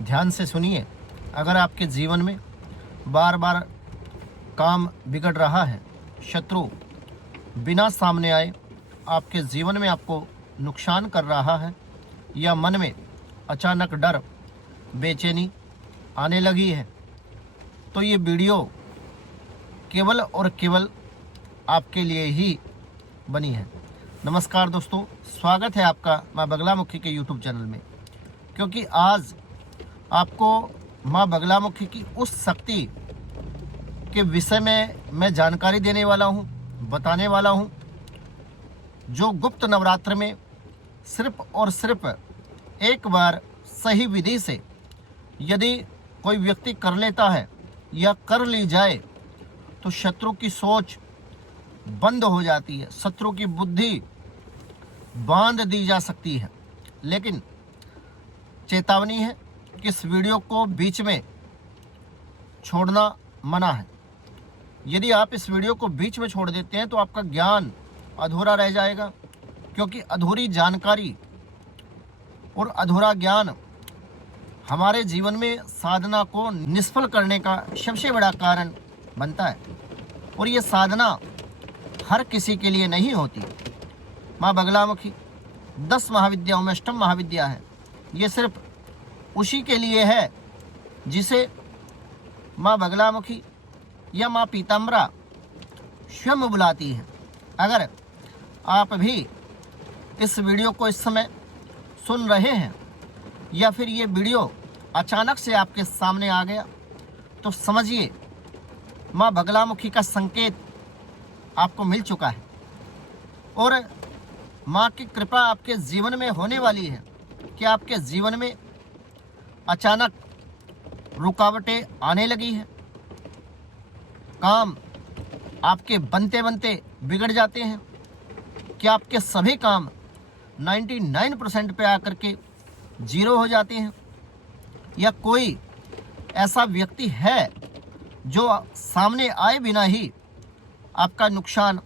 ध्यान से सुनिए। अगर आपके जीवन में बार बार काम बिगड़ रहा है, शत्रु बिना सामने आए आपके जीवन में आपको नुकसान कर रहा है, या मन में अचानक डर, बेचैनी आने लगी है, तो ये वीडियो केवल और केवल आपके लिए ही बनी है। नमस्कार दोस्तों, स्वागत है आपका माँ बगलामुखी के यूट्यूब चैनल में। क्योंकि आज आपको माँ बगलामुखी की उस शक्ति के विषय में मैं जानकारी देने वाला हूँ, बताने वाला हूँ, जो गुप्त नवरात्र में सिर्फ और सिर्फ एक बार सही विधि से यदि कोई व्यक्ति कर लेता है या कर ली जाए तो शत्रु की सोच बंद हो जाती है, शत्रु की बुद्धि बांध दी जा सकती है। लेकिन चेतावनी है कि इस वीडियो को बीच में छोड़ना मना है। यदि आप इस वीडियो को बीच में छोड़ देते हैं तो आपका ज्ञान अधूरा रह जाएगा, क्योंकि अधूरी जानकारी और अधूरा ज्ञान हमारे जीवन में साधना को निष्फल करने का सबसे बड़ा कारण बनता है। और ये साधना हर किसी के लिए नहीं होती। माँ बगलामुखी 10 महाविद्याओं में अष्टम महाविद्या है। ये सिर्फ उसी के लिए है जिसे माँ बगलामुखी या माँ पीताम्बरा स्वयं बुलाती है। अगर आप भी इस वीडियो को इस समय सुन रहे हैं या फिर ये वीडियो अचानक से आपके सामने आ गया, तो समझिए माँ बगलामुखी का संकेत आपको मिल चुका है और माँ की कृपा आपके जीवन में होने वाली है कि आपके जीवन में अचानक रुकावटें आने लगी हैं, काम आपके बनते बनते बिगड़ जाते हैं, कि आपके सभी काम 99% पे आकर के जीरो हो जाते हैं, या कोई ऐसा व्यक्ति है जो सामने आए बिना ही आपका नुकसान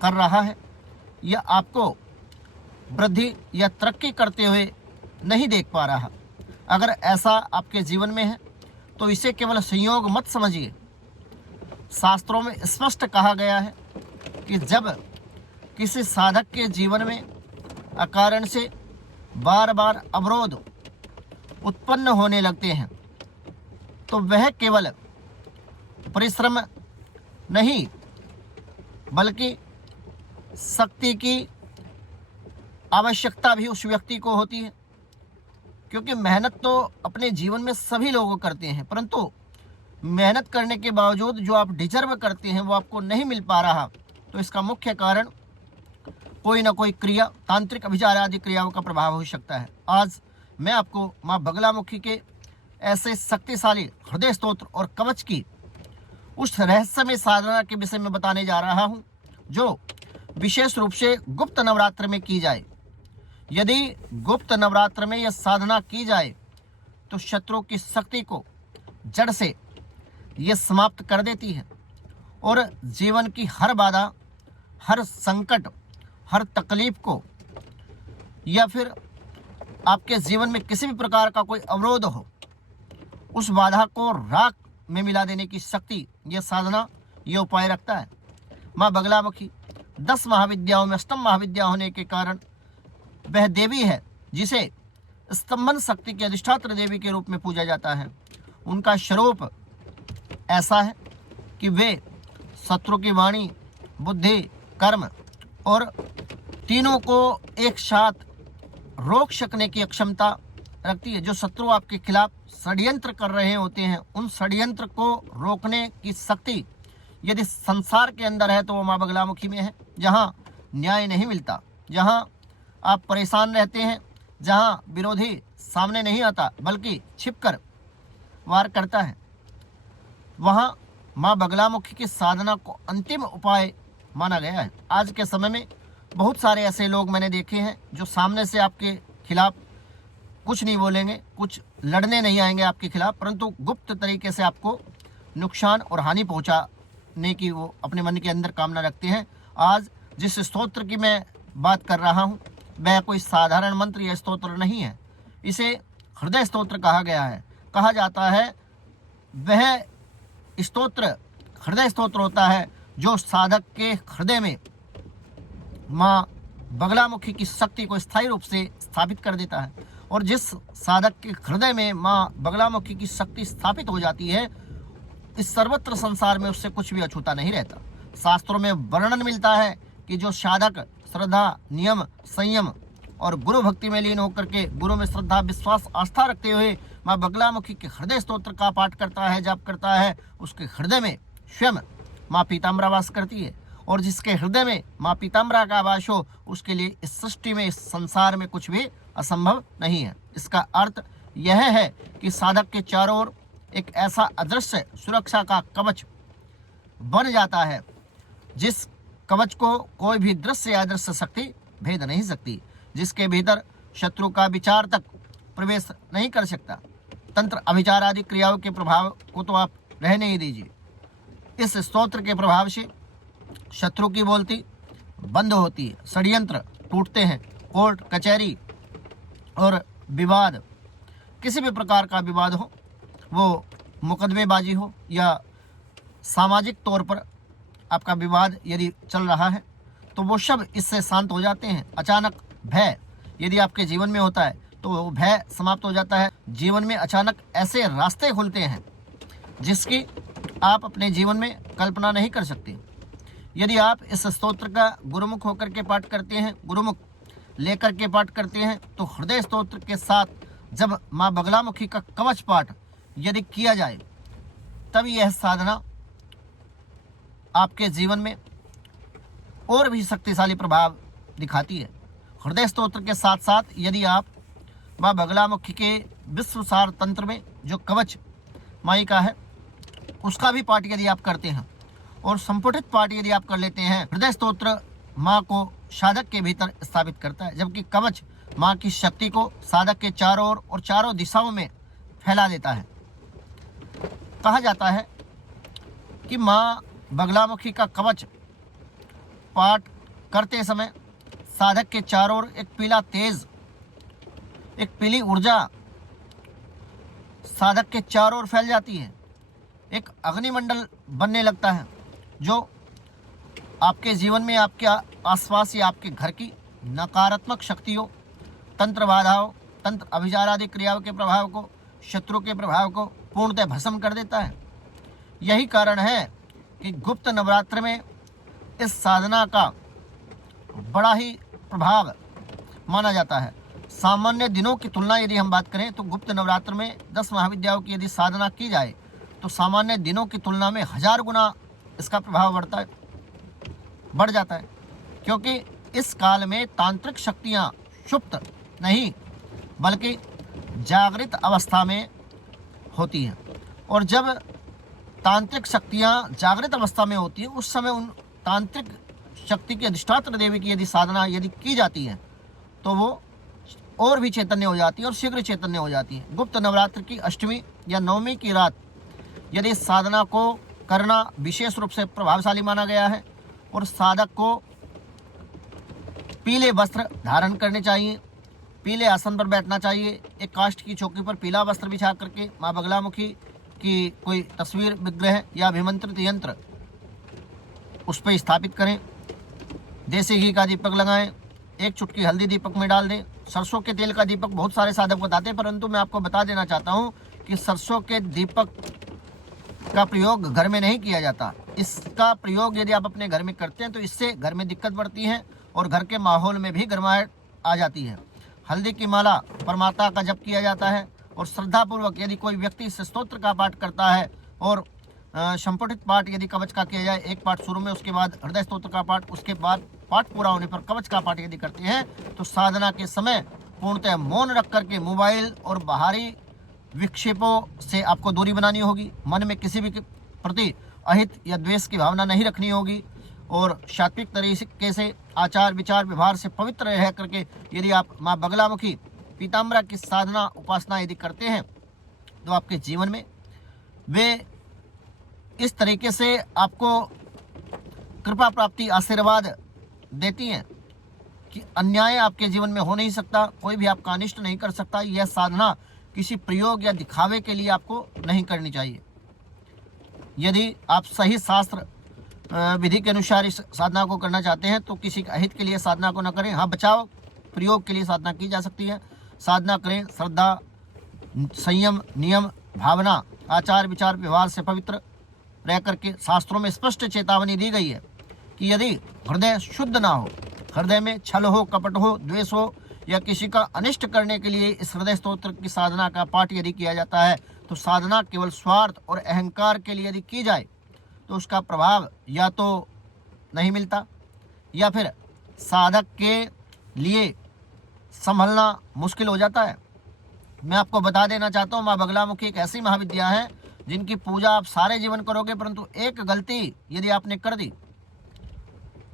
कर रहा है, या आपको वृद्धि या तरक्की करते हुए नहीं देख पा रहा। अगर ऐसा आपके जीवन में है तो इसे केवल संयोग मत समझिए। शास्त्रों में स्पष्ट कहा गया है कि जब किसी साधक के जीवन में अकारण से बार बार अवरोध उत्पन्न होने लगते हैं तो वह केवल परिश्रम नहीं बल्कि शक्ति की आवश्यकता भी उस व्यक्ति को होती है। क्योंकि मेहनत तो अपने जीवन में सभी लोग करते हैं, परंतु मेहनत करने के बावजूद जो आप डिजर्व करते हैं वो आपको नहीं मिल पा रहा, तो इसका मुख्य कारण कोई ना कोई क्रिया, तांत्रिक अभिचार आदि क्रियाओं का प्रभाव हो सकता है। आज मैं आपको माँ बगलामुखी के ऐसे शक्तिशाली हृदय स्तोत्र और कवच की उस रहस्यमय साधना के विषय में बताने जा रहा हूँ, जो विशेष रूप से गुप्त नवरात्र में की जाए। यदि गुप्त नवरात्र में यह साधना की जाए तो शत्रु की शक्ति को जड़ से यह समाप्त कर देती है और जीवन की हर बाधा, हर संकट, हर तकलीफ को, या फिर आपके जीवन में किसी भी प्रकार का कोई अवरोध हो, उस बाधा को राख में मिला देने की शक्ति यह साधना, यह उपाय रखता है। माँ बगलामुखी 10 महाविद्याओं में अष्टम महाविद्या होने के कारण वह देवी है जिसे स्तंभन शक्ति की अधिष्ठात्र देवी के रूप में पूजा जाता है। उनका स्वरूप ऐसा है कि वे शत्रु की वाणी, बुद्धि, कर्म और तीनों को एक साथ रोक सकने की क्षमता रखती है। जो शत्रु आपके खिलाफ षड्यंत्र कर रहे होते हैं, उन षड्यंत्र को रोकने की शक्ति यदि संसार के अंदर है तो वो माँ बगलामुखी में है। जहाँ न्याय नहीं मिलता, जहाँ आप परेशान रहते हैं, जहाँ विरोधी सामने नहीं आता बल्कि छिपकर वार करता है, वहाँ माँ बगलामुखी की साधना को अंतिम उपाय माना गया है। आज के समय में बहुत सारे ऐसे लोग मैंने देखे हैं जो सामने से आपके खिलाफ कुछ नहीं बोलेंगे, कुछ लड़ने नहीं आएंगे आपके खिलाफ, परंतु गुप्त तरीके से आपको नुकसान और हानि पहुंचाने की वो अपने मन के अंदर कामना रखते हैं। आज जिस स्तोत्र की मैं बात कर रहा हूं वह कोई साधारण मंत्र या स्तोत्र नहीं है। इसे हृदय स्तोत्र कहा गया है। कहा जाता है वह स्तोत्र हृदय स्तोत्र होता है जो साधक के हृदय में माँ बगलामुखी की शक्ति को स्थायी रूप से स्थापित कर देता है। और जिस साधक के हृदय में माँ बगलामुखी की शक्ति स्थापित हो जाती है, इस सर्वत्र संसार में उससे कुछ भी अछूता नहीं रहता। शास्त्रों में वर्णन मिलता है कि जो साधक श्रद्धा, नियम, संयम और गुरु भक्ति में लीन होकर के गुरु में श्रद्धा, विश्वास, आस्था रखते हुए माँ बगलामुखी के हृदय स्तोत्र का पाठ करता है, जाप करता है, उसके हृदय में स्वयं माँ पीताम्बरा वास करती है। और जिसके हृदय में माँ पीताम्बरा का वास हो, उसके लिए इस सृष्टि में, इस संसार में कुछ भी असंभव नहीं है। इसका अर्थ यह है कि साधक के चारों ओर एक ऐसा अदृश्य सुरक्षा का कवच बन जाता है जिस कवच को कोई भी दृश्य या अदृश्य शक्ति भेद नहीं सकती, जिसके भीतर शत्रु का विचार तक प्रवेश नहीं कर सकता। तंत्र, अभिचार आदि क्रियाओं के प्रभाव को तो आप रहने ही दीजिए। इस स्तोत्र के प्रभाव से शत्रु की बोलती बंद होती है, षड्यंत्र टूटते हैं, कोर्ट कचहरी और विवाद, किसी भी प्रकार का विवाद हो, वो मुकदमेबाजी हो या सामाजिक तौर पर आपका विवाद यदि चल रहा है, तो वो सब इससे शांत हो जाते हैं। अचानक भय यदि आपके जीवन में होता है तो वो भय समाप्त हो जाता है। जीवन में अचानक ऐसे रास्ते खुलते हैं जिसकी आप अपने जीवन में कल्पना नहीं कर सकते। यदि आप इस स्तोत्र का गुरुमुख होकर के पाठ करते हैं, गुरुमुख लेकर के पाठ करते हैं, तो हृदय स्तोत्र के साथ जब माँ बगलामुखी का कवच पाठ यदि किया जाए, तब यह साधना आपके जीवन में और भी शक्तिशाली प्रभाव दिखाती है। हृदय स्तोत्र के साथ साथ यदि आप माँ बगलामुखी के विश्वसार तंत्र में जो कवच माई का है, उसका भी पाठ यदि आप करते हैं और संपुटित पाठ यदि आप कर लेते हैं, हृदय स्तोत्र माँ को साधक के भीतर स्थापित करता है, जबकि कवच माँ की शक्ति को साधक के चारों ओर और चारों दिशाओं में फैला देता है। कहा जाता है कि माँ बगलामुखी का कवच पाठ करते समय साधक के चारों ओर एक पीला तेज, एक पीली ऊर्जा साधक के चारों ओर फैल जाती है। एक अग्निमंडल बनने लगता है जो आपके जीवन में, आपके आसपास या आपके घर की नकारात्मक शक्तियों, तंत्र बाधाओं, तंत्र अभिचार आदि क्रियाओं के प्रभाव को, शत्रु के प्रभाव को पूर्णतः भस्म कर देता है। यही कारण है कि गुप्त नवरात्र में इस साधना का बड़ा ही प्रभाव माना जाता है। सामान्य दिनों की तुलना यदि हम बात करें तो गुप्त नवरात्र में 10 महाविद्याओं की यदि साधना की जाए तो सामान्य दिनों की तुलना में 1000 गुना इसका प्रभाव बढ़ जाता है, क्योंकि इस काल में तांत्रिक शक्तियाँ सुप्त नहीं बल्कि जागृत अवस्था में होती हैं। और जब तांत्रिक शक्तियाँ जागृत अवस्था में होती हैं, उस समय उन तांत्रिक शक्ति की अधिष्ठात्र देवी की यदि साधना यदि की जाती है तो वो और भी चैतन्य हो जाती है और शीघ्र चैतन्य हो जाती है। गुप्त नवरात्र की अष्टमी या नवमी की रात यदि इस साधना को करना विशेष रूप से प्रभावशाली माना गया है और साधक को पीले वस्त्र धारण करने चाहिए, पीले आसन पर बैठना चाहिए, एक काष्ठ की चौकी पर पीला वस्त्र बिछा करके माँ बगलामुखी की कोई तस्वीर, विग्रह या अभिमंत्रित यंत्र उस पर स्थापित करें, देसी घी का दीपक लगाएं, एक चुटकी हल्दी दीपक में डाल दें। सरसों के तेल का दीपक बहुत सारे साधक बताते हैं, परंतु मैं आपको बता देना चाहता हूं कि सरसों के दीपक का प्रयोग घर में नहीं किया जाता। इसका प्रयोग यदि आप अपने घर में करते हैं तो इससे घर में दिक्कत बढ़ती है और घर के माहौल में भी गर्माहट आ जाती है। हल्दी की माला परमात्मा का जप किया जाता है और श्रद्धापूर्वक यदि कोई व्यक्ति इस स्तोत्र का पाठ करता है और संपुटित पाठ यदि कवच का किया जाए, एक पाठ शुरू में, उसके बाद हृदय स्तोत्र का पाठ, उसके बाद पाठ पूरा होने पर कवच का पाठ यदि करते हैं तो साधना के समय पूर्णतः मौन रख करके मोबाइल और बाहरी विक्षेपों से आपको दूरी बनानी होगी। मन में किसी भी प्रति अहित या द्वेष की भावना नहीं रखनी होगी और सात्विक तरीके से आचार विचार व्यवहार से पवित्र रह करके यदि आप माँ बगलामुखी पीताम्बरा की साधना उपासना यदि करते हैं तो आपके जीवन में वे इस तरीके से आपको कृपा प्राप्ति आशीर्वाद देती हैं कि अन्याय आपके जीवन में हो नहीं सकता, कोई भी आपका अनिष्ट नहीं कर सकता। यह साधना किसी प्रयोग या दिखावे के लिए आपको नहीं करनी चाहिए। यदि आप सही शास्त्र विधि के अनुसार इस साधना को करना चाहते हैं तो किसी के हित के लिए साधना को न करें। हाँ, बचाव प्रयोग के लिए साधना की जा सकती है। साधना करें श्रद्धा, संयम, नियम, भावना, आचार विचार, व्यवहार से पवित्र रह करके। शास्त्रों में स्पष्ट चेतावनी दी गई है कि यदि हृदय शुद्ध ना हो, हृदय में छल हो, कपट हो, द्वेष हो या किसी का अनिष्ट करने के लिए इस हृदय स्तोत्र की साधना का पाठ यदि किया जाता है तो साधना केवल स्वार्थ और अहंकार के लिए यदि की जाए तो उसका प्रभाव या तो नहीं मिलता या फिर साधक के लिए संभलना मुश्किल हो जाता है। मैं आपको बता देना चाहता हूँ, माँ बगलामुखी एक ऐसी महाविद्या है जिनकी पूजा आप सारे जीवन करोगे, परंतु एक गलती यदि आपने कर दी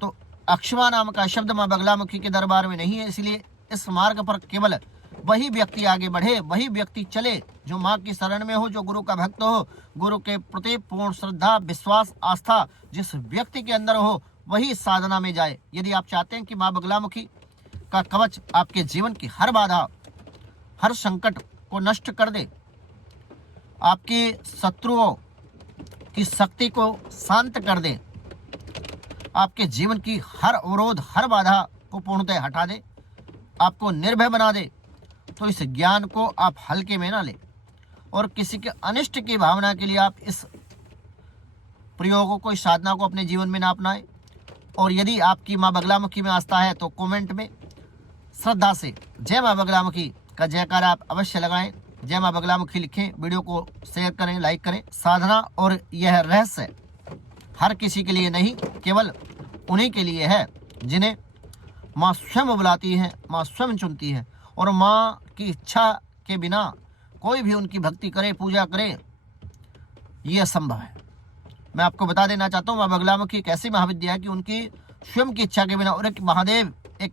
तो अक्षमा नाम का शब्द माँ बगलामुखी के दरबार में नहीं है। इसलिए इस मार्ग पर केवल वही व्यक्ति आगे बढ़े, वही व्यक्ति चले जो माँ की शरण में हो, जो गुरु का भक्त हो, गुरु के प्रति पूर्ण श्रद्धा, विश्वास, आस्था जिस व्यक्ति के अंदर हो वही साधना में जाए। यदि आप चाहते हैं कि माँ बगलामुखी का कवच आपके जीवन की हर बाधा, हर संकट को नष्ट कर दे, आपकी शत्रुओं की शक्ति को शांत कर दे, आपके जीवन की हर अवरोध, हर बाधा को पूर्णतः हटा दे, आपको निर्भय बना दे, तो इस ज्ञान को आप हल्के में ना ले और किसी के अनिष्ट की भावना के लिए आप इस प्रयोगों को, इस साधना को अपने जीवन में ना अपनाएं। और यदि आपकी माँ बगलामुखी में आस्था है तो कमेंट में श्रद्धा से जय माँ बगलामुखी का जयकारा आप अवश्य लगाएं। जय माँ बगलामुखी लिखें, वीडियो को शेयर करें, लाइक करें। साधना और यह रहस्य हर किसी के लिए नहीं, केवल उन्हीं के लिए है जिन्हें माँ स्वयं बुलाती है, माँ स्वयं चुनती है और माँ की इच्छा के बिना कोई भी उनकी भक्ति करे, पूजा करे, ये असंभव है। मैं आपको बता देना चाहता हूँ, माँ बगलामुखी एक ऐसी महाविद्या है कि उनकी स्वयं की इच्छा के बिना, और एक महादेव, एक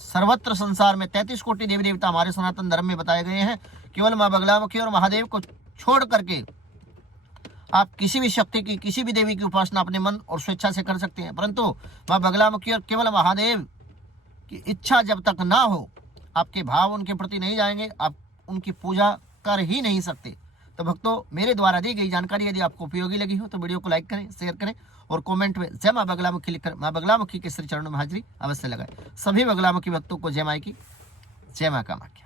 सर्वत्र संसार में 33 कोटि देवी देवता हमारे सनातन धर्म में बताए गए हैं। केवल माँ बगलामुखी और महादेव को छोड़ करके आप किसी भी शक्ति की, किसी भी देवी की उपासना अपने मन और स्वेच्छा से कर सकते हैं, परंतु माँ बगलामुखी और केवल महादेव की इच्छा जब तक ना हो, आपके भाव उनके प्रति नहीं जाएंगे, आप उनकी पूजा कर ही नहीं सकते। तो भक्तों, मेरे द्वारा दी गई जानकारी यदि आपको उपयोगी लगी हो तो वीडियो को लाइक करें, शेयर करें और कमेंट में जय माँ बगलामुखी लिखकर माँ बगलामुखी के श्री चरणों में हाजिरी अवश्य लगाएं। सभी बगलामुखी भक्तों को जय माँ की, जय माँ कामाख्या।